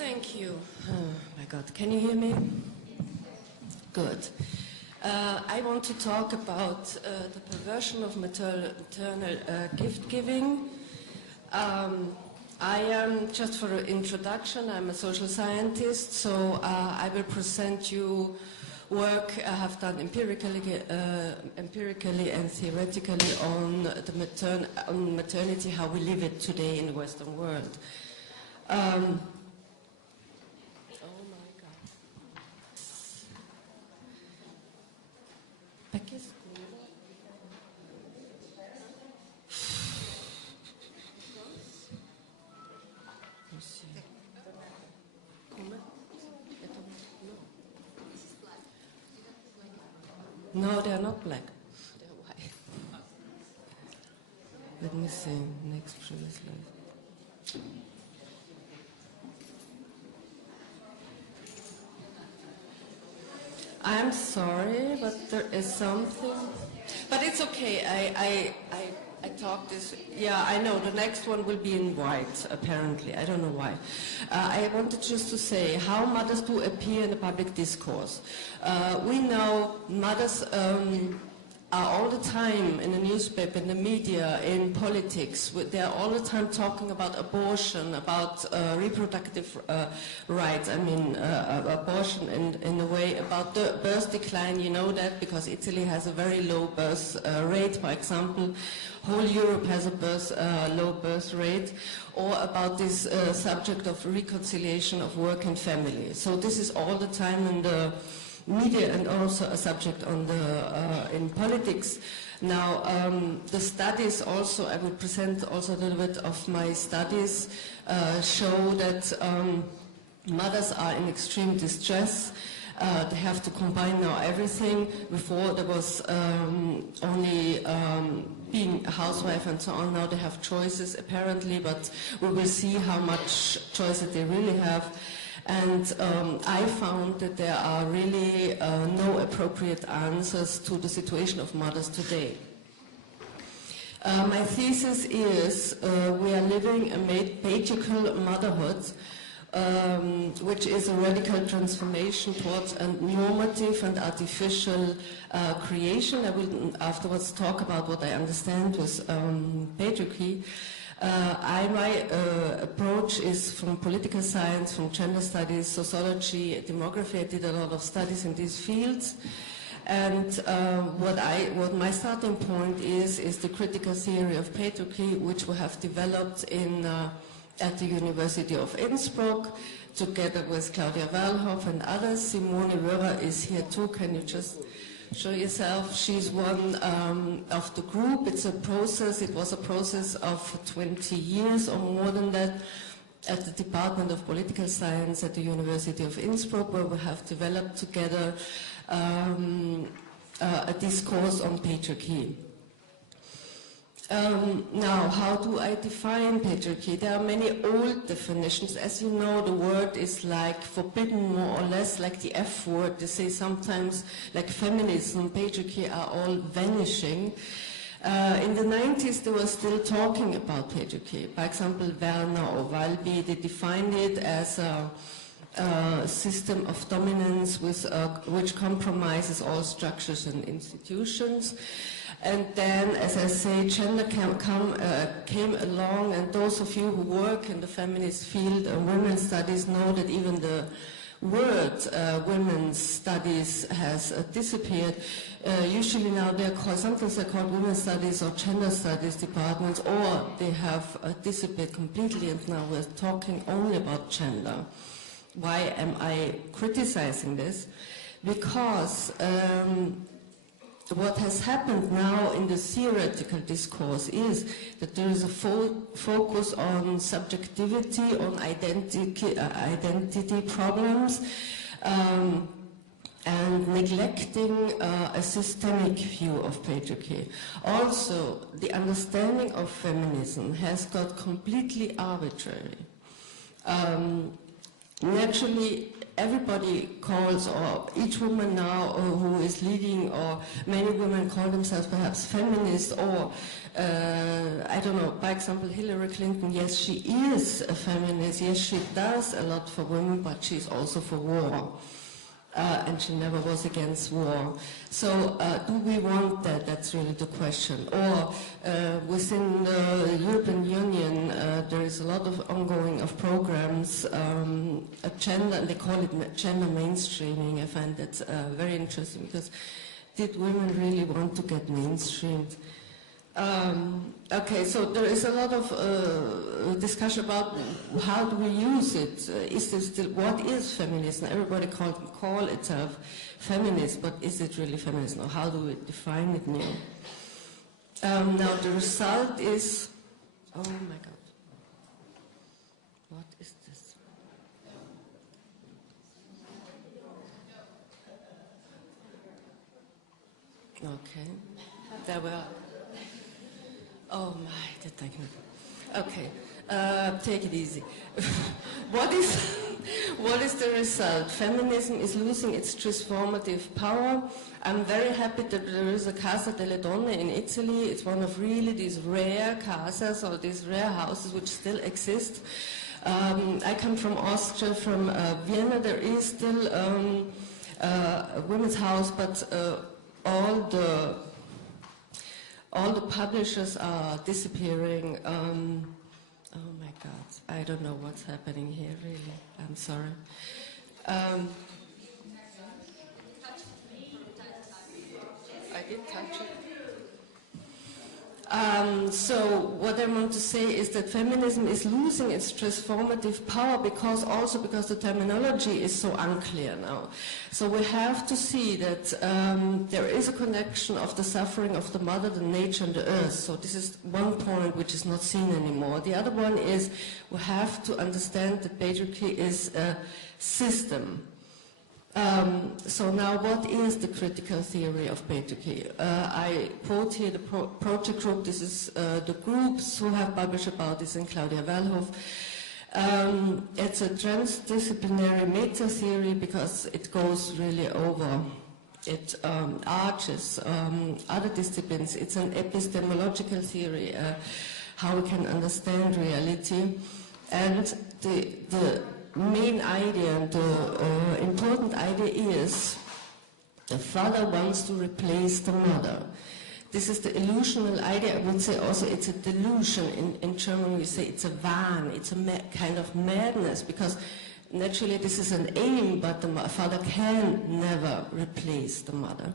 Thank you. Oh my God, can you hear me? Good. I want to talk about the perversion of maternal gift-giving. I am, just for an introduction, I'm a social scientist, so I will present you work I have done empirically and theoretically on on maternity, how we live it today in the Western world. No, they are not black. They are white. Let me see. Next previous slide. I'm sorry, but there is something. But it's okay. I talked this. Yeah, I know. The next one will be in white, apparently. I don't know why. I wanted just to say how mothers do appear in the public discourse. We know mothers are all the time in the newspaper, in the media, in politics. They're all the time talking about abortion, about reproductive rights. I mean, abortion in a way, about the birth decline. You know that because Italy has a very low birth rate, for example. Whole Europe has a low birth rate, or about this subject of reconciliation of work and family. So this is all the time in the media and also a subject on in politics. Now, the studies also, I will present also a little bit of my studies, show that mothers are in extreme distress. They have to combine now everything. Before there was only being a housewife and so on. Now they have choices apparently, but we will see how much choices they really have. And I found that there are really no appropriate answers to the situation of mothers today. My thesis is we are living a patriarchal motherhood, which is a radical transformation towards a normative and artificial creation. I will afterwards talk about what I understand with patriarchy. My approach is from political science, from gender studies, sociology, demography. I did a lot of studies in these fields. And what my starting point is the critical theory of patriarchy, which we have developed at the University of Innsbruck, together with Claudia Wallhoff and others. Simone Röhrer is here too. Can you just show yourself? She's one of the group. It's a process. It was a process of 20 years or more than that at the Department of Political Science at the University of Innsbruck, where we have developed together a discourse on patriarchy. Now, how do I define patriarchy? There are many old definitions. As you know, the word is like forbidden, more or less, like the F word. They say sometimes, like feminism, patriarchy are all vanishing. In the 90s, they were still talking about patriarchy. For example, Werner or Walby, they defined it as a system of dominance which compromises all structures and institutions. And then, as I say, gender came along, and those of you who work in the feminist field and women's studies know that even the word women's studies has disappeared. Usually now sometimes they're called women's studies or gender studies departments, or they have disappeared completely, and now we're talking only about gender. Why am I criticizing this? Because what has happened now in the theoretical discourse is that there is a focus on subjectivity, on identity problems, and neglecting a systemic view of patriarchy. Also, the understanding of feminism has got completely arbitrary. Naturally, everybody calls, or each woman now who is leading, or many women call themselves perhaps feminist, or I don't know, by example, Hillary Clinton, yes, she is a feminist, yes, she does a lot for women, but she's also for war. And she never was against war. So do we want that? That's really the question. Or within the European Union, there is a lot of ongoing of programs, gender, and they call it gender mainstreaming. I find that very interesting, because did women really want to get mainstreamed? Okay, so there is a lot of discussion about how do we use it. Is this still, what is feminism? Everybody call itself feminist, but is it really feminism? Or how do we define it now? Now the result is, oh my God, what is this? Okay, there we are. Oh my, the technical. Okay, take it easy. What is the result? Feminism is losing its transformative power. I'm very happy that there is a Casa delle Donne in Italy. It's one of really these rare casas, or these rare houses which still exist. I come from Austria, from Vienna. There is still a women's house, but all the publishers are disappearing. Oh my God, I don't know what's happening here, really. I'm sorry. I did touch it. So what I want to say is that feminism is losing its transformative power because the terminology is so unclear now. So we have to see that there is a connection of the suffering of the mother, the nature, and the earth. So this is one point which is not seen anymore. The other one is we have to understand that patriarchy is a system. So now what is the critical theory of patriarchy? I quote here the project group. This is the groups who have published about this, in Claudia Wellhoff. It's a transdisciplinary meta-theory because it goes really over. It arches other disciplines. It's an epistemological theory, how we can understand reality. And the main idea, the important idea is the father wants to replace the mother. This is the illusional idea. I would say also it's a delusion. In German we say it's a Wahn, it's a kind of madness, because naturally this is an aim, but the father can never replace the mother.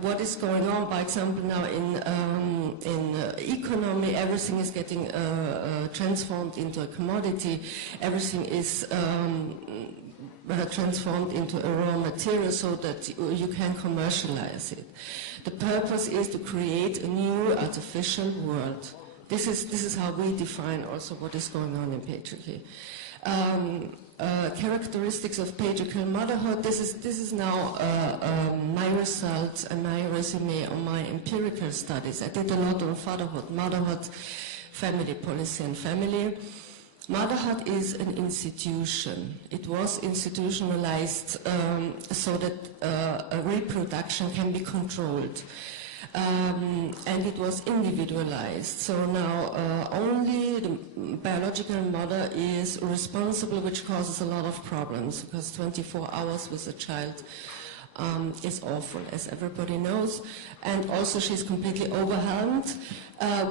What is going on, by example, now in economy, everything is getting transformed into a commodity, everything is transformed into a raw material so that you can commercialize it. The purpose is to create a new artificial world. This is how we define also what is going on in patriarchy. Characteristics of patriarchal motherhood. This is now my result and my resume on my empirical studies. I did a lot on fatherhood, motherhood, family policy, and family. Motherhood is an institution. It was institutionalized so that reproduction can be controlled. And it was individualized. So now only the biological mother is responsible, which causes a lot of problems, because 24 hours with a child is awful, as everybody knows. And also she's completely overwhelmed.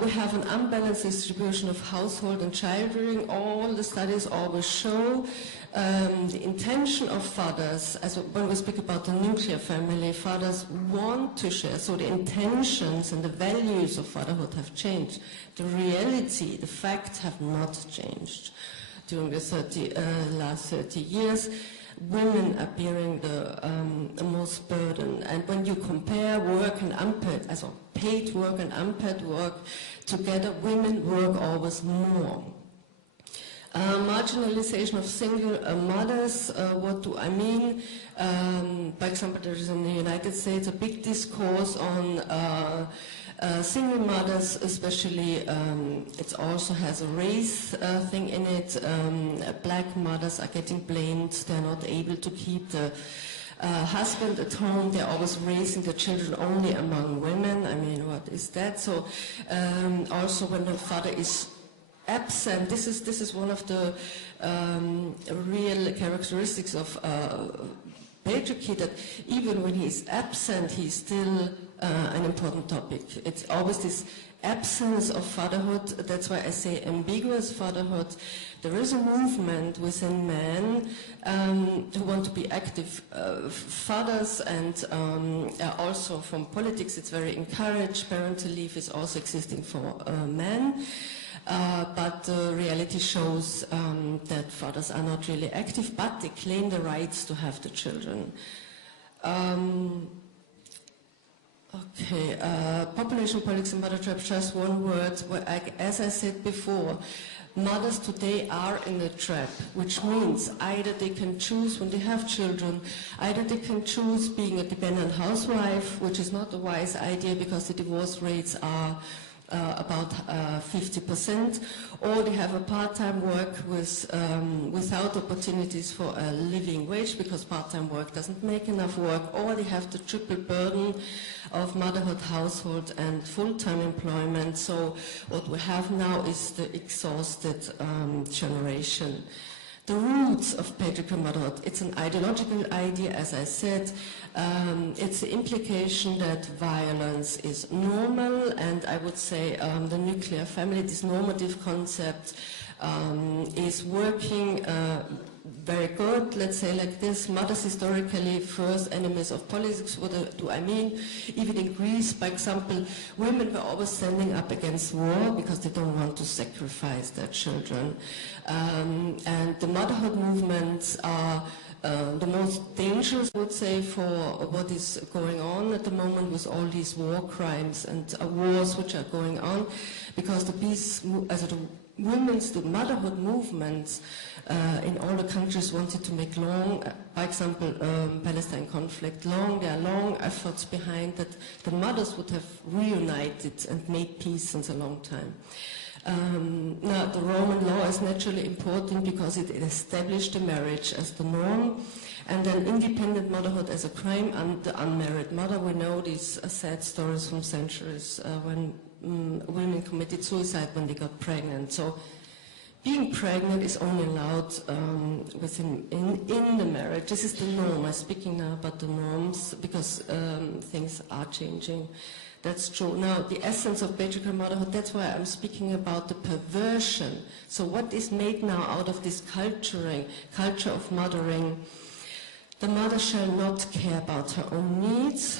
We have an unbalanced distribution of household and child rearing. All the studies always show the intention of fathers, as when we speak about the nuclear family, fathers want to share. So the intentions and the values of fatherhood have changed. The reality, the facts have not changed. During the last 30 years, women are bearing the most burden. And when you compare work and unpaid, also paid work and unpaid work together, women work always more. Marginalization of single mothers, what do I mean? By example, there is in the United States a big discourse on Single mothers, especially, it also has a race thing in it. Black mothers are getting blamed. They're not able to keep the husband at home. They're always raising the children only among women. I mean, what is that? So also when the father is absent, this is one of the real characteristics of patriarchy, that even when he's absent, he's still an important topic. It's always this absence of fatherhood. That's why I say ambiguous fatherhood. There is a movement within men who want to be active fathers, and also from politics it's very encouraged. Parental leave is also existing for men. But the reality shows that fathers are not really active, but they claim the rights to have the children. Population politics and mother trap, just one word. As I said before, mothers today are in a trap, which means either they can choose when they have children, either they can choose being a dependent housewife, which is not a wise idea because the divorce rates are about 50%, or they have a part-time work without opportunities for a living wage because part-time work doesn't make enough work, or they have the triple burden of motherhood, household, and full-time employment. So what we have now is the exhausted generation. The roots of patriarchal motherhood, it's an ideological idea, as I said. It's the implication that violence is normal, and I would say the nuclear family, this normative concept, is working very good. Let's say like this: mothers historically first enemies of politics. What do I mean? Even in Greece, by example, women were always standing up against war because they don't want to sacrifice their children. And the motherhood movements are the most dangerous, I would say, for what is going on at the moment with all these war crimes and wars which are going on, because the motherhood movements in all the countries wanted to make long, by example, Palestine conflict, there are long efforts behind that the mothers would have reunited and made peace since a long time. Now, the Roman law is naturally important because it established the marriage as the norm, and then independent motherhood as a crime, and the unmarried mother. We know these sad stories from centuries when women committed suicide when they got pregnant. So being pregnant is only allowed in the marriage. This is the norm. I'm speaking now about the norms because things are changing. That's true. Now, the essence of patriarchal motherhood, that's why I'm speaking about the perversion. So what is made now out of this culture of mothering? The mother shall not care about her own needs.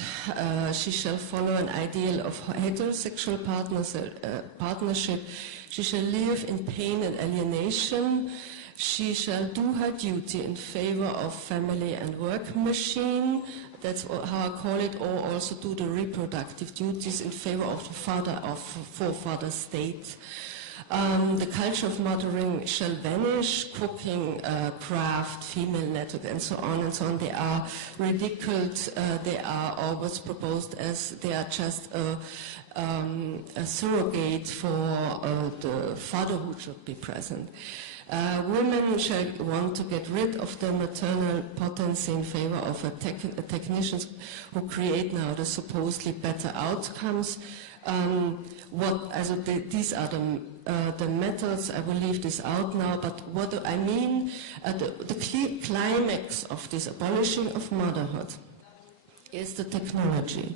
She shall follow an ideal of heterosexual partnership. She shall live in pain and alienation. She shall do her duty in favor of family and work machine. That's how I call it, or also do the reproductive duties in favor of the forefather state. The culture of mothering shall vanish. Cooking, craft, female network, and so on and so on. They are ridiculed. They are always proposed as they are just a surrogate for the father who should be present. Women shall want to get rid of their maternal potency in favor of technicians who create now the supposedly better outcomes. These are the methods. I will leave this out now, but what do I mean? The climax of this abolishing of motherhood is the technology.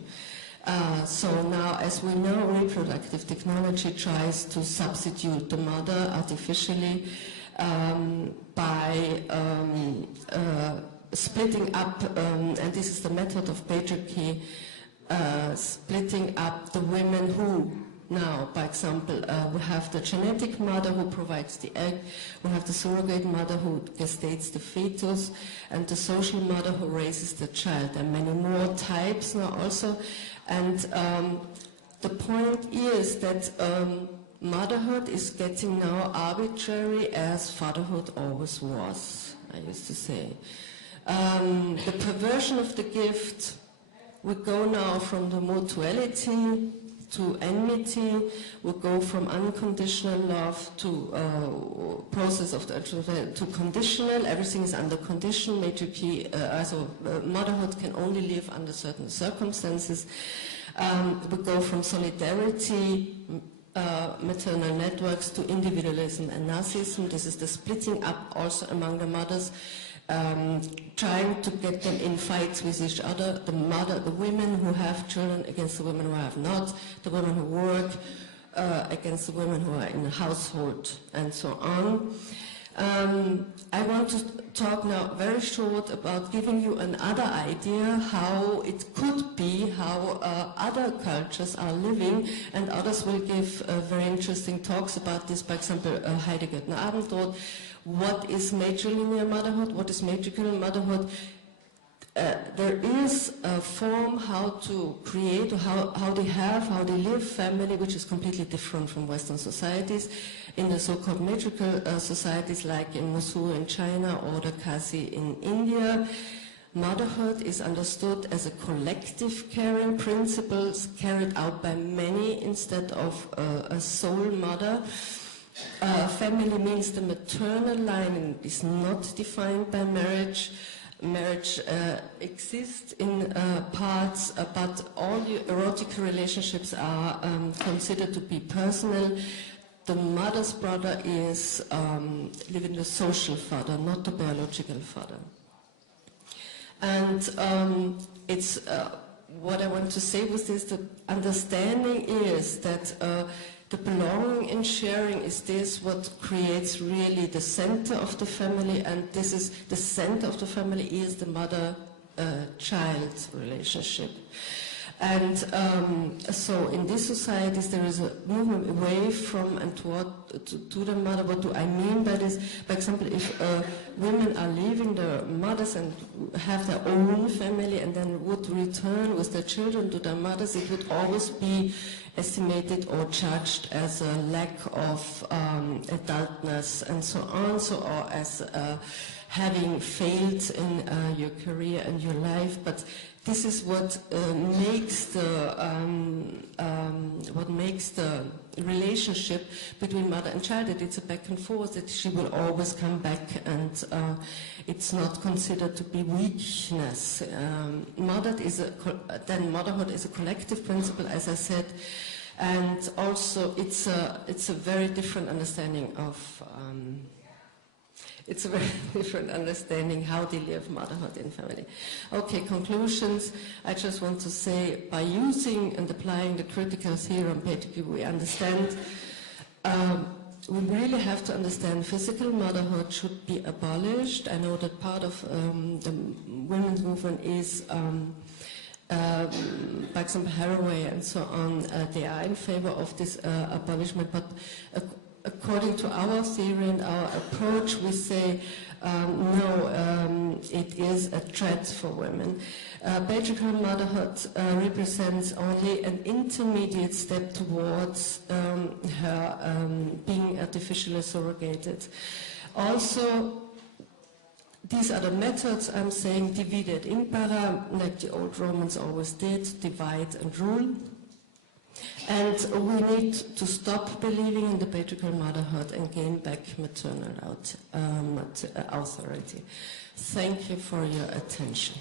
So now, as we know, reproductive technology tries to substitute the mother artificially by splitting up, and this is the method of patriarchy, splitting up the women who now, by example, we have the genetic mother who provides the egg, we have the surrogate mother who gestates the fetus, and the social mother who raises the child. There are many more types now also, and the point is that motherhood is getting now arbitrary as fatherhood always was, I used to say. The perversion of the gift, we go now from the mutuality to enmity. We go from unconditional love to process of to conditional. Everything is under condition. Motherhood can only live under certain circumstances. We go from solidarity, maternal networks, to individualism and narcissism. This is the splitting up also among the mothers, trying to get them in fights with each other. The women who have children against the women who have not, the women who work against the women who are in the household, and so on. I want to talk now very short about giving you another idea how it could be, how other cultures are living, and others will give very interesting talks about this. For example, Heide Göttner-Abendroth, what is matrilineal motherhood, what is matriarchal motherhood. There is a form how to create, how they live family, which is completely different from Western societies. In the so-called matriarchal societies like in Mosul in China or the Kasi in India, motherhood is understood as a collective caring principle carried out by many instead of a sole mother. Family means the maternal line and is not defined by marriage. Marriage exists in parts, but all the erotic relationships are considered to be personal. The mother's brother is living the social father, not the biological father. And it's what I want to say with this, the understanding is that the belonging and sharing is this what creates really the center of the family, and this is the center of the family is the mother-child relationship. And so in these societies there is a movement away from and toward to the mother. What do I mean by this? For example, if women are leaving their mothers and have their own family and then would return with their children to their mothers, it would always be estimated or judged as a lack of adultness and so on, or as having failed in your career and your life. But this is what makes the relationship between mother and child, that it's a back and forth, that she will always come back, and it's not considered to be weakness. Motherhood is a collective principle, as I said, and also it's a very different understanding of. It's a very different understanding how they live motherhood in family. Okay, conclusions. I just want to say, by using and applying the critical theorem, basically we understand, we really have to understand physical motherhood should be abolished. I know that part of the women's movement is, for example, Haraway and so on, they are in favor of this abolishment, but according to our theory and our approach, we say, no, it is a threat for women. Patriarchal motherhood represents only an intermediate step towards her being artificially surrogated. Also, these are the methods I'm saying, divide et impera, like the old Romans always did, divide and rule. And we need to stop believing in the patriarchal motherhood and gain back maternal authority. Thank you for your attention.